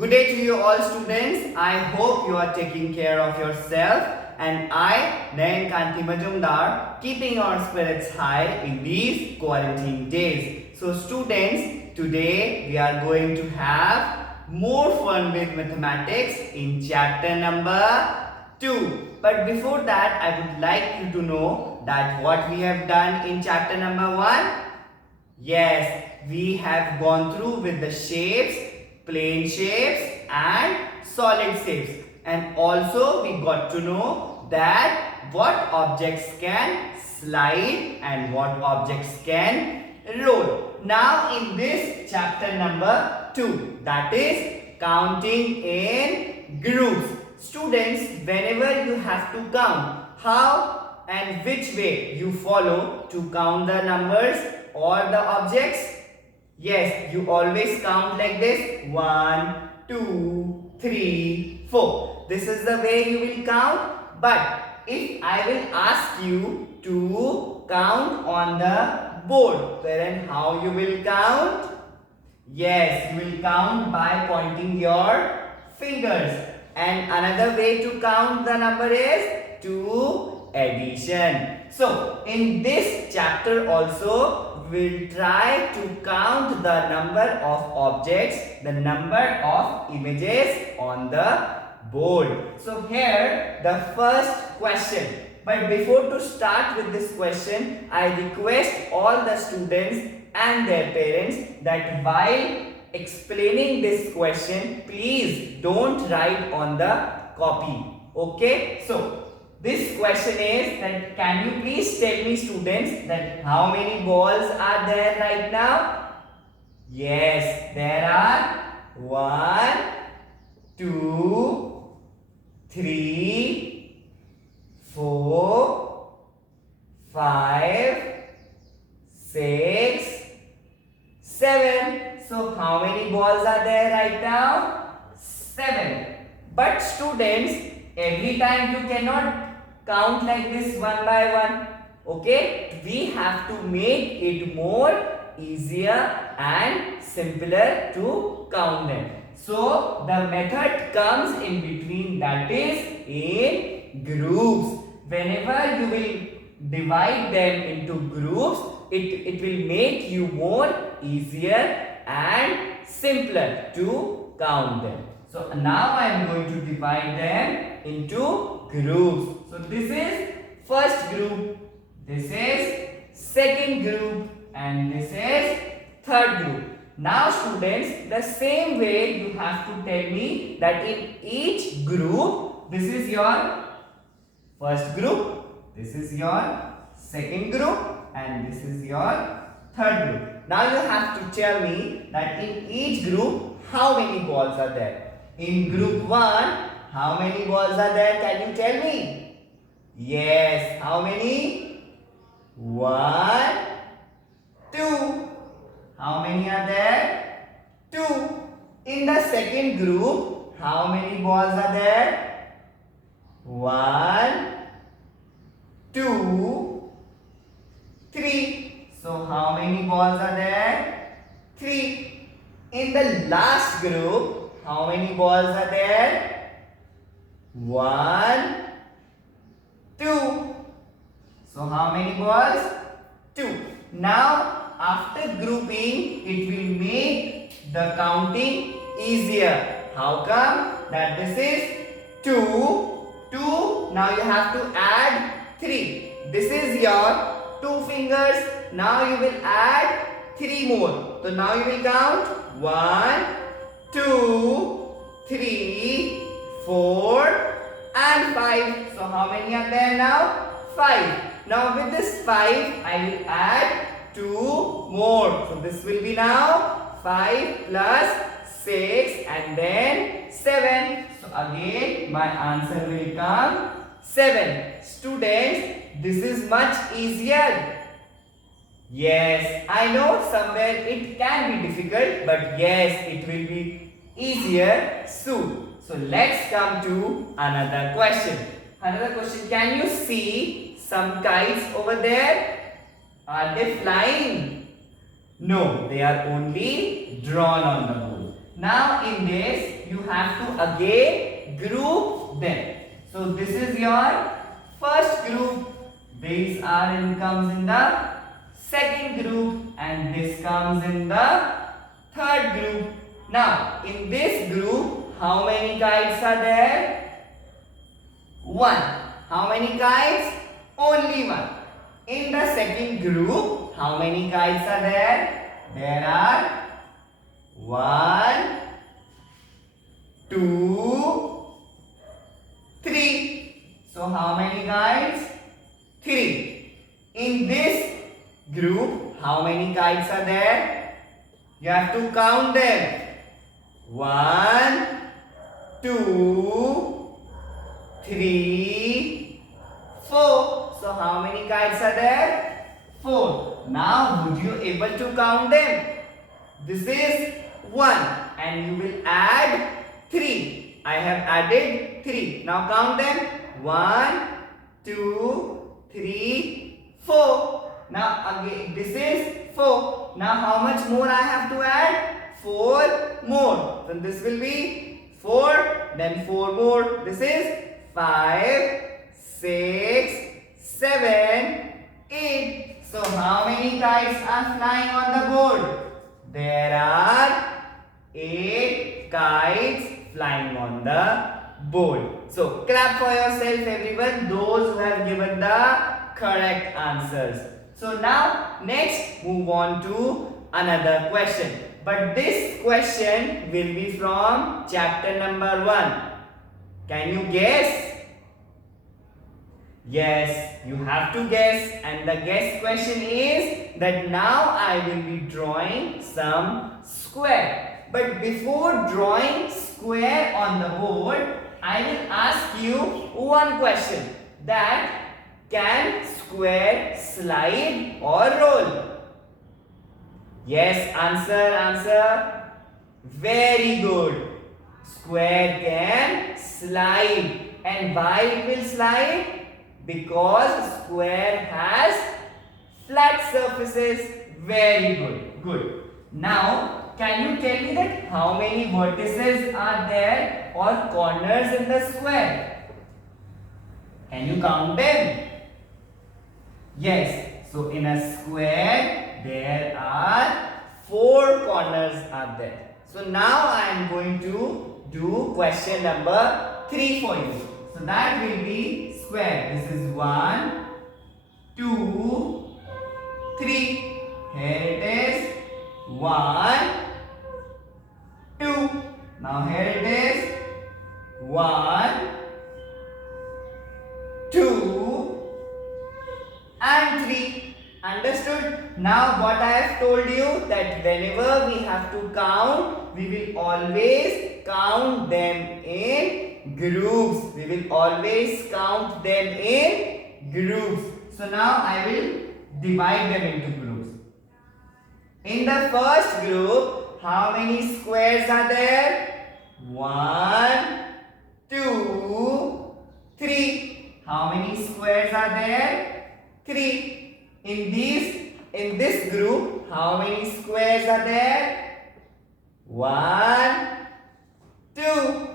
Good day to you all students. I hope you are taking care of yourself and I, Nayan Kanti Majumdar, keeping our spirits high in these quarantine days. So students, today we are going to have more fun with mathematics in chapter number 2. But before that, I would like you to know that what we have done in chapter number 1. Yes, we have gone through with the shapes, plane shapes and solid shapes, and also we got to know that what objects can slide and what objects can roll. Now in this chapter number 2, that is counting in groups. Students, whenever you have to count, how and which way you follow to count the numbers or the objects? Yes, you always count like this. 1, 2, 3, 4. This is the way you will count. But if I will ask you to count on the board, then how you will count? Yes, you will count by pointing your fingers. And another way to count the number is to addition. So, in this chapter also, we'll try to count the number of objects, the number of images on the board. So, here the first question. But before to start with this question, I request all the students and their parents that while explaining this question, please don't write on the copy. Okay? So, this question is that can you please tell me students that how many balls are there right now? Yes, there are 1, 2, 3, 4, 5, 6, 7. So how many balls are there right now? 7. But students, every time you cannot count like this one by one. Okay, we have to make it more easier and simpler to count them. So the method comes in between, that is in groups. Whenever you will divide them into groups, it will make you more easier and simpler to count them. So now I am going to divide them into groups. So this is first group, this is second group, and this is third group. Now students, the same way you have to tell me that in each group, this is your first group, this is your second group, and this is your third group. Now you have to tell me that in each group, how many balls are there? In group 1, how many balls are there? Can you tell me? Yes, how many? 1, 2. How many are there? 2. In the second group, how many balls are there? 1, 2, 3. So how many balls are there? 3. In the last group, how many balls are there? 1, 2. So how many balls? 2. Now after grouping, it will make the counting easier. How come? That this is 2. 2. Now you have to add 3. This is your 2 fingers. Now you will add 3 more. So now you will count 1, 2, 3, 4 and 5. So how many are there now? 5. Now with this 5, I will add 2 more. So this will be now 5 plus 6 and then 7. So again my answer will come 7. Students, this is much easier. Yes, I know somewhere it can be difficult, but yes, it will be easier soon. So let's come to another question. Another question, can you see some kites over there? Are they flying? No, they are only drawn on the board. Now in this, you have to again group them. So this is your first group. These comes in the second group, and this comes in the third group. Now in this group, how many kites are there? One. How many kites? Only one. In the second group, how many kites are there? There are 1, 2, 3. So how many kites? 3. In this group, how many kites are there? You have to count them. 1, 2, 3, 4. So how many kites are there? 4. Now would you able to count them? This is 1 and you will add 3. I have added 3. Now count them. 1, 2, 3, 4. Now again this is 4. Now how much more I have to add? 4 more. Then this will be 4, then 4 more. This is 5, 6, 7, 8. So how many kites are flying on the board? There are 8 kites flying on the board. So clap for yourself everyone, those who have given the correct answers. So now next move on to another question. But this question will be from chapter number 1. Can you guess? Yes, you have to guess, and the guess question is that now I will be drawing some square. But before drawing square on the board, I will ask you one question, that can square slide or roll? Yes, answer. Very good. Square can slide. And why it will slide? Because square has flat surfaces. Very good. Good. Now, can you tell me that how many vertices are there or corners in the square? Can you count them? Yes. So, in a square, there are 4 corners are there. So, now I am going to do question number 3 for you. So, that will be square. This is 1, 2, 3. Here it is 1, 2. Now here it is 1, 2 and 3. Understood? Now what I have told you, that whenever we have to count, we will always count them in groups. We will always count them in groups. So now I will divide them into groups. In the first group, how many squares are there? 1, 2, 3. How many squares are there? 3. In this group, how many squares are there? 1, 2.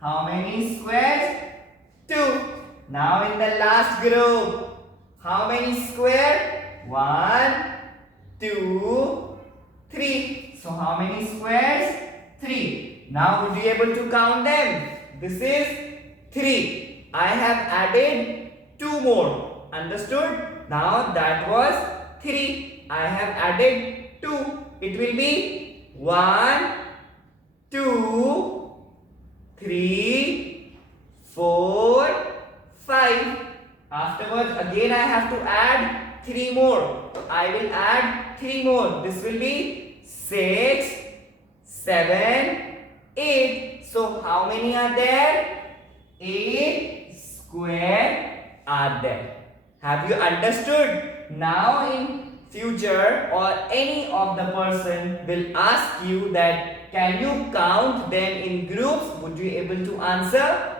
How many squares? 2. Now in the last group, how many squares? 1, 2, 3. So how many squares? 3. Now would you able to count them? This is 3. I have added 2 more. Understood? Now that was 3. I have added 2. It will be 1, 2, 3, 4, 5. Afterwards again I have to add 3 more. So I will add 3 more. This will be 6, 7, 8. So how many are there? 8 square are there. Have you understood? Now in future or any of the person will ask you that can you count them in groups? Would you able to answer?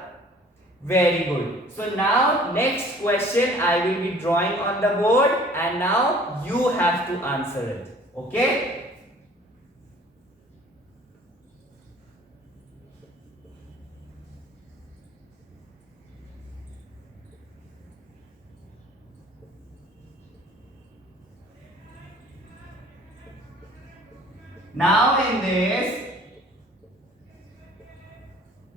Very good. So now next question I will be drawing on the board and now you have to answer it. Okay? Now in this,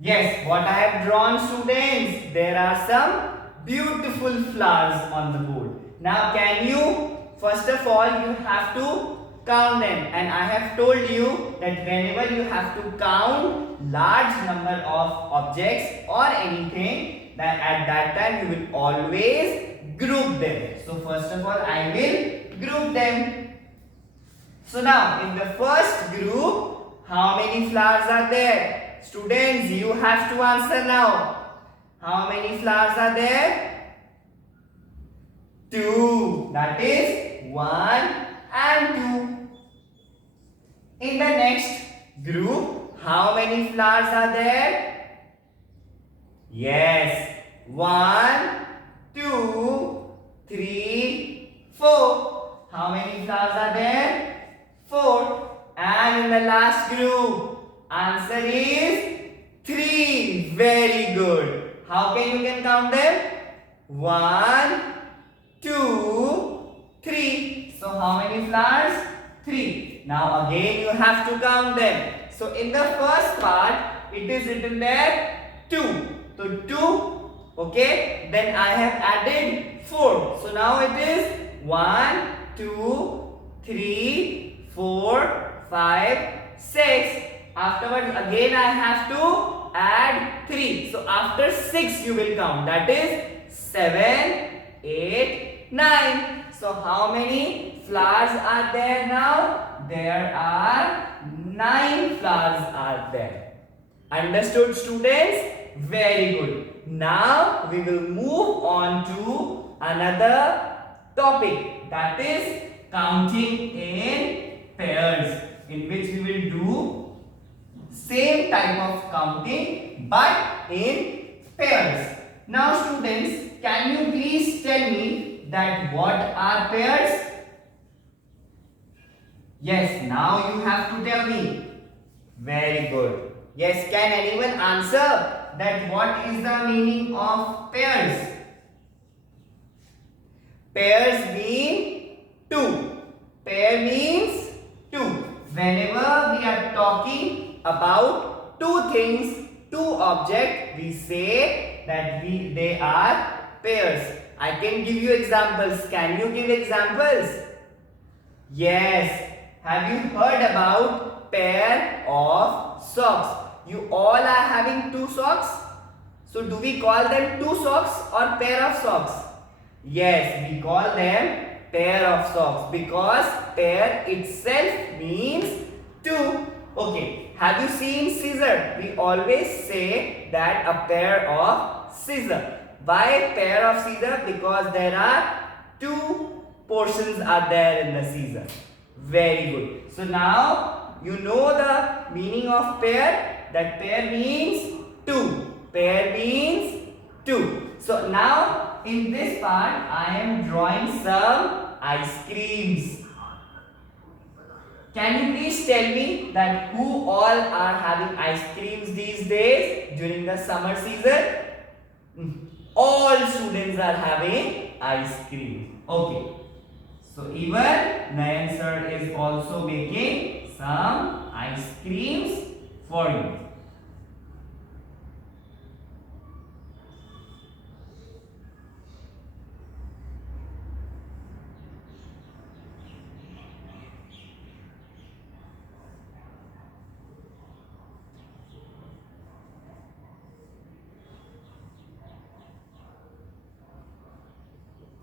yes, what I have drawn, students, there are some beautiful flowers on the board. Now can you, first of all, you have to count them, and I have told you that whenever you have to count large number of objects or anything, that at that time you will always group them. So first of all, I will group them. So now in the first group, how many flowers are there? Students, you have to answer now. How many flowers are there? 2. That is 1 and 2. In the next group, how many flowers are there? Yes, 1, 2, 3, 4. How many flowers are there? 4. And in the last group, answer is 3. Very good. How can you count them? 1, 2, 3. So how many flowers? 3. Now again you have to count them. So in the first part, it is written there 2. So 2, okay. Then I have added 4. So now it is 1, 2, 3, 4, 5, 6. Afterwards again I have to add 3. So after 6 you will count. That is 7, 8, 9. So how many flowers are there now? There are 9 flowers are there. Understood, students? Very good. Now we will move on to another topic, that is counting in pairs, in which we will do same type of counting but in pairs. Now students, can you please tell me that what are pairs? Yes, now you have to tell me. Very good. Yes, can anyone answer that what is the meaning of pairs? Pairs mean 2. Pair means 2. Whenever we are talking about 2 things, 2 objects, we say that they are pairs. I can give you examples. Can you give examples? Yes. Have you heard about pair of socks? You all are having 2 socks. So do we call them 2 socks or pair of socks? Yes, we call them pair of socks because pair itself means 2. Okay, have you seen scissor? We always say that a pair of scissor. Why pair of scissor? Because there are 2 portions are there in the scissor. Very good. So now you know the meaning of pair. That pair means 2. Pair means 2. So now in this part I am drawing some ice creams. Can you please tell me that who all are having ice creams these days during the summer season? All students are having ice cream. Okay. So even Nayan sir is also making some ice creams for you.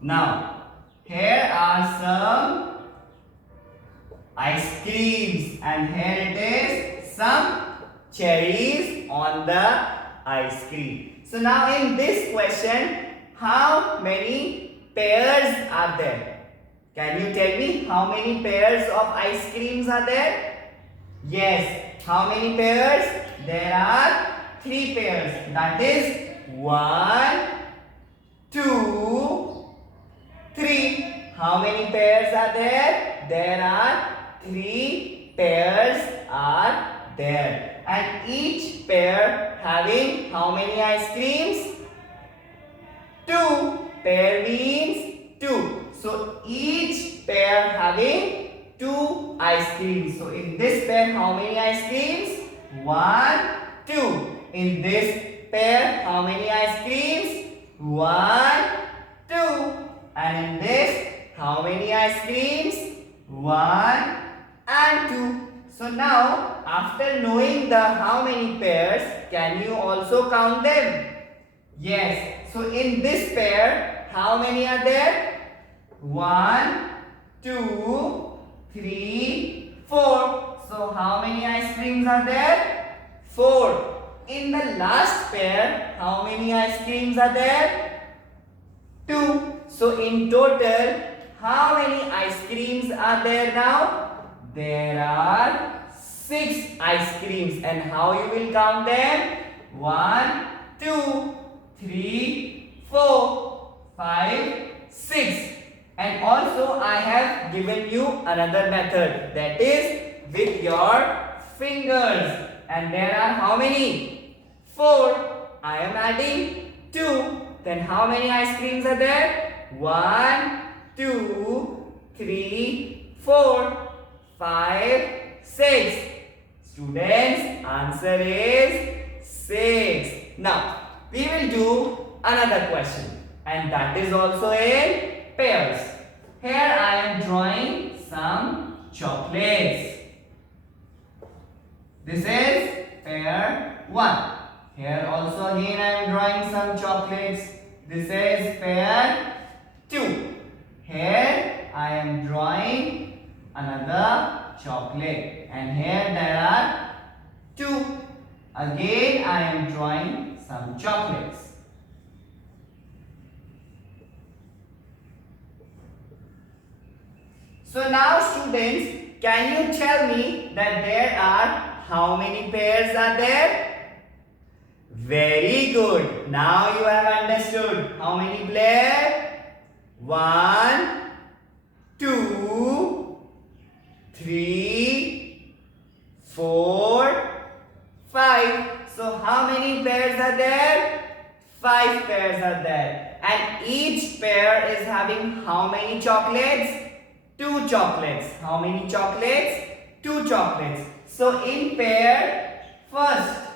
Now, here are some ice creams and here it is some cherries on the ice cream. So now in this question, how many pairs are there? Can you tell me how many pairs of ice creams are there? Yes, how many pairs? There are 3 pairs. That is 1, 2, 3. How many pairs are there? There are 3 pairs are there. And each pair having how many ice creams? 2. Pair means 2. So each pair having 2 ice creams. So in this pair, how many ice creams? 1, 2. In this pair, how many ice creams? 1, 2. And in this, how many ice creams? 1 and 2. So now, after knowing the how many pairs, can you also count them? Yes. So in this pair, how many are there? 1, 2, 3, 4. So how many ice creams are there? 4. In the last pair, how many ice creams are there? 2. So in total, how many ice creams are there now? There are 6 ice creams. And how you will count them? 1, 2, 3, 4, 5, 6. And also I have given you another method, that is with your fingers. And there are how many? 4. I am adding 2. Then how many ice creams are there? 1, 2, 3, 4, 5, 6. Students, answer is 6. Now, we will do another question, and that is also in pairs. Here I am drawing some chocolates. This is pair 1. Here also again I am drawing some chocolates. This is pair 2. Here I am drawing another chocolate, and here there are 2. Again I am drawing some chocolates. So now students, can you tell me that there are how many pairs are there? Very good. Now you have understood how many pairs? 1, 2, 3, 4, 5. So how many pairs are there? 5 pairs are there. And each pair is having how many chocolates? 2 chocolates. How many chocolates? 2 chocolates. So in pair first,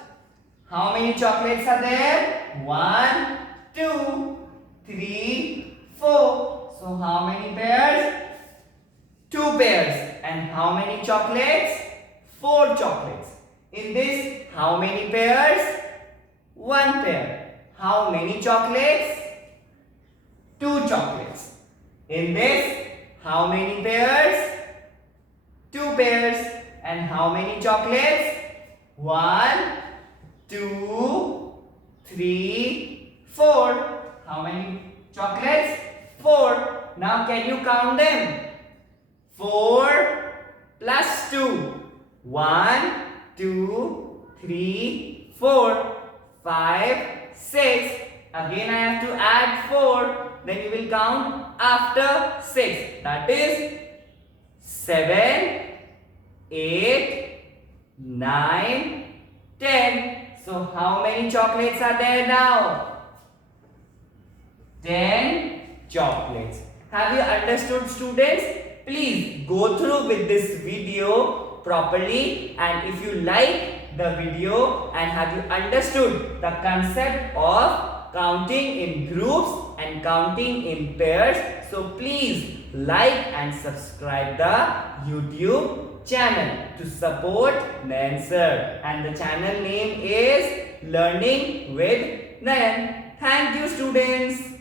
how many chocolates are there? 1, 2, 3, 4. So how many pairs? 2 pairs. And how many chocolates? 4 chocolates. In this, how many pairs? 1 pair. How many chocolates? 2 chocolates. In this, how many pairs? 2 pairs. And how many chocolates? 1, 2, 3, 4. How many chocolates? 4. Now can you count them? 4 plus 2. 1, 2, 3, 4, 5, 6. Again I have to add 4. Then you will count after 6. That is 7, 8, 9, 10. So how many chocolates are there now? 10 chocolates. Have you understood, students? Please go through with this video properly, and if you like the video and have you understood the concept of counting in groups and counting in pairs, so please like and subscribe the YouTube channel to support Nayan sir, and the channel name is Learning with Nayan. Thank you, students.